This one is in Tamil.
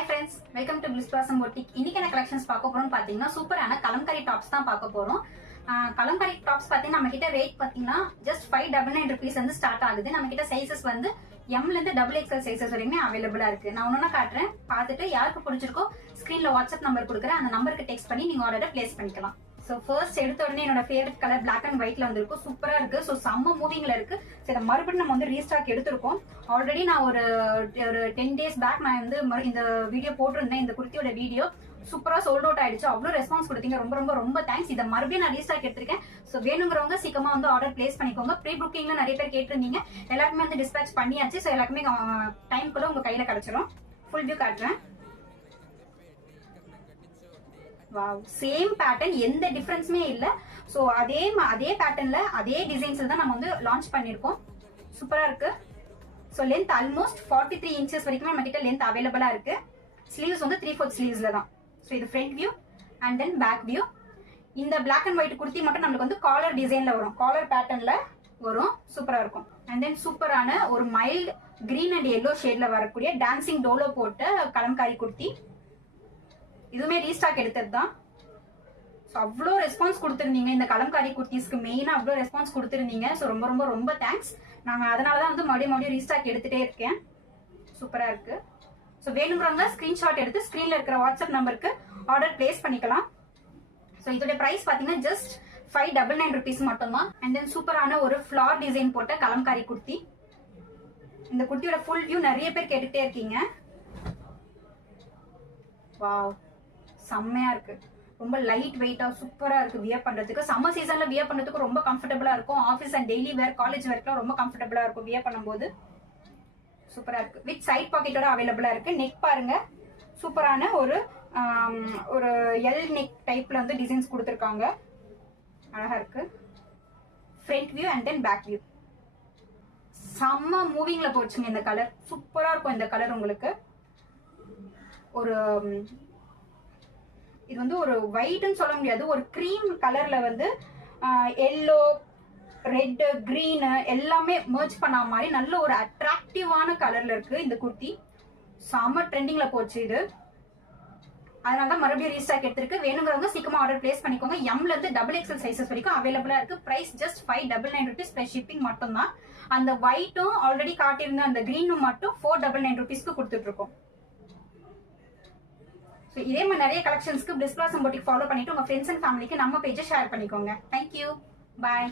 Hi friends, welcome to Bliss Blossom Boutique. இன்னைக்கு என்ன கலெக்ஷன்ஸ் பார்க்க போறோம்னு பாத்தீங்கன்னா சூப்பரான கலம்காரி டாப்ஸ் தான் பார்க்க போறோம். கலம்காரி டாப்ஸ் பாத்தீங்கன்னா நம்ம கிட்ட ரேட் பாத்தீங்கன்னா just 599 rupees வந்து ஸ்டார்ட் ஆகுது. நம்ம கிட்ட சைஸஸ் வந்து M ல இருந்து XXL சைஸஸ் வரைக்குமே அவைலபிளா இருக்கு. நான் ஒண்ணா காட்டுறேன், பார்த்துட்டு யாருக்கு பிடிச்சிருக்கோ ஸ்கிரீன்ல வாட்ஸ்அப் நம்பர் கொடுக்குறேன், அந்த நம்பருக்கு டெக்ஸ்ட் பண்ணி நீங்க ஆர்டரை பிளேஸ் பண்ணிக்கலாம். சோ ஃபர்ஸ்ட் எடுத்த உடனே என்னோட ஃபேவரட் கலர் பிளாக் அண்ட் ஒயிட்ல வந்திருக்கும், சூப்பரா இருக்கு. சோ செம்ம மூவிங்ல இருக்கு. சரி, மறுபடியும் நம்ம வந்து ரீஸ்டாக் எடுத்திருக்கோம். ஆல்ரெடி நான் ஒரு 10 days பேக் நான் வந்து இந்த வீடியோ போட்டிருந்தேன். இந்த குர்த்தியோட வீடியோ சூப்பரா சோல்ட் அவுட் ஆயிடுச்சு. அவ்வளவு ரெஸ்பான்ஸ் கொடுத்தீங்க, ரொம்ப ரொம்ப ரொம்ப தேங்க்ஸ். இதை மறுபடியும் நான் ரீஸ்டாக் எடுத்திருக்கேன். சோ வேணுங்கிறவங்க சீக்கிரமா வந்து ஆர்டர் பிளேஸ் பண்ணிக்கோங்க. ப்ரீ புக்கிங்ல நிறைய பேர் கேட்டிருந்தீங்க, எல்லாருக்குமே வந்து டிஸ்பேச் பண்ணியாச்சு. சோ எல்லாருக்குமே டைம்குள்ள உங்க கையில கிடைச்சிடும். ஃபுல் வியூ காட்டுறேன். வாவ், சேம் பேட்டர்ன், எந்த டிஃபரன்ஸுமே இல்ல. சோ அதே பேட்டர்ன்ல அதே டிசைன்ஸ்ல தான் நம்ம வந்து லான்ச் பண்ணிருக்கோம். சூப்பரா இருக்கு. சோ லென்த் ஆல்மோஸ்ட் 43 inches வரைக்கும் நம்ம கிட்ட லென்த் அவைலபிளா இருக்கு. ஸ்லீவ்ஸ் வந்து 3/4 ஸ்லீவ்ஸ்ல தான். சோ இது front view and then back view. இந்த பிளாக் அண்ட் ஒயிட் குர்த்தி மட்டும் நமக்கு வந்து காலர் டிசைன்ல வரும், காலர் பேட்டர்ன்ல வரும். சூப்பரா இருக்கும். அண்ட் தென் சூப்பரான ஒரு மைல்ட் கிரீன் அண்ட் எல்லோ ஷேட்ல வரக்கூடிய டான்சிங் டோலோ போட்ட கலம்காரி குர்த்தி. இதுவுமே ரீஸ்டாக் எடுத்தது தான். ஸோ அவ்வளோ ரெஸ்பான்ஸ் கொடுத்துருந்தீங்க இந்த கலம்காரி குர்த்திஸ்க்கு, மெயினாக அவ்வளோ ரெஸ்பான்ஸ் கொடுத்துருந்தீங்க. ஸோ ரொம்ப ரொம்ப ரொம்ப தேங்க்ஸ். நாங்கள் அதனால தான் வந்து மறுபடியும் ரீஸ்டாக் எடுத்துகிட்டே இருக்கேன். சூப்பராக இருக்கு. ஸோ வேணுங்கிறவங்க ஸ்க்ரீன்ஷாட் எடுத்து ஸ்க்ரீனில் இருக்கிற வாட்ஸ்அப் நம்பருக்கு ஆர்டர் பிளேஸ் பண்ணிக்கலாம். ஸோ இதோட ப்ரைஸ் பார்த்தீங்கன்னா ஜஸ்ட் 599 rupees மட்டும்தான். அண்ட் தென் சூப்பரான ஒரு ஃப்ளார் டிசைன் போட்ட கலம்காரி குர்த்தி. இந்த குர்த்தியோட ஃபுல் வியூ நிறைய பேர் கேட்டுகிட்டே இருக்கீங்க. வாவ், செம்மையா இருக்கு. ரொம்ப லைட் வெயிட்டா சூப்பரா இருக்கு. வியர் பண்றதுக்கு சம்மர் சீசன்ல வியர் பண்றதுக்கு ரொம்ப கம்ஃபர்டபுளா இருக்கும். Office and daily wear, college வேர்க்குலாம் ரொம்ப கம்ஃபர்டபுளா இருக்கும் வியர் பண்ணும்போது. சூப்பரா இருக்கு. வித் சைட் பாக்கெட்டோட அவைலபிளா இருக்கு. நெக் பாருங்க, சூப்பரான ஒரு எல் நெக் டைப்ல வந்து டிசைன்ஸ் கொடுத்துருக்காங்க. அழகா இருக்கு. Front view and then back view. செம்ம மூவிங்ல போச்சுங்க இந்த கலர். சூப்பரா இருக்கும் இந்த கலர். உங்களுக்கு ஒரு இது வந்து ஒரு ஒயிட்னு சொல்ல முடியாது, ஒரு கிரீம் கலர்ல வந்து எல்லோ, ரெட், கிரீன் எல்லாமே மர்ஜ் பண்ண மாதிரி நல்ல ஒரு அட்ராக்டிவான கலர்ல இருக்கு இந்த குர்த்தி. செம்ம ட்ரெண்டிங்ல போச்சு இது. அதனாலதான் மறுபடியும் ரீஸ்டாக் எடுத்திருக்கு. வேணுங்கிறவங்க சீக்கிரமா ஆர்டர் பிளேஸ் பண்ணிக்கோங்க. M ல இருந்து XXL சைஸஸ் வரைக்கும் அவைலபிளா இருக்கு. Price just 599 rupees plus shipping மட்டும் தான். அந்த ஒயிட்டும் ஆல்ரெடி காட்டியிருந்த அந்த கிரீனும் மட்டும் 499 rupeesக்கு கொடுத்துட்டு இருக்கோம். ஸோ இதே மாதிரி நிறைய கலெக்ஷன்ஸ்க்கு பிளிஸ் பிளாசம் போட்டிக் ஃபாலோ பண்ணிட்டு உங்க ஃப்ரெண்ட்ஸ் அண்ட் ஃபேமிலிக்கு நம்ம பேஜை ஷேர் பண்ணிக்கோங்க. தேங்க்யூ, பாய்.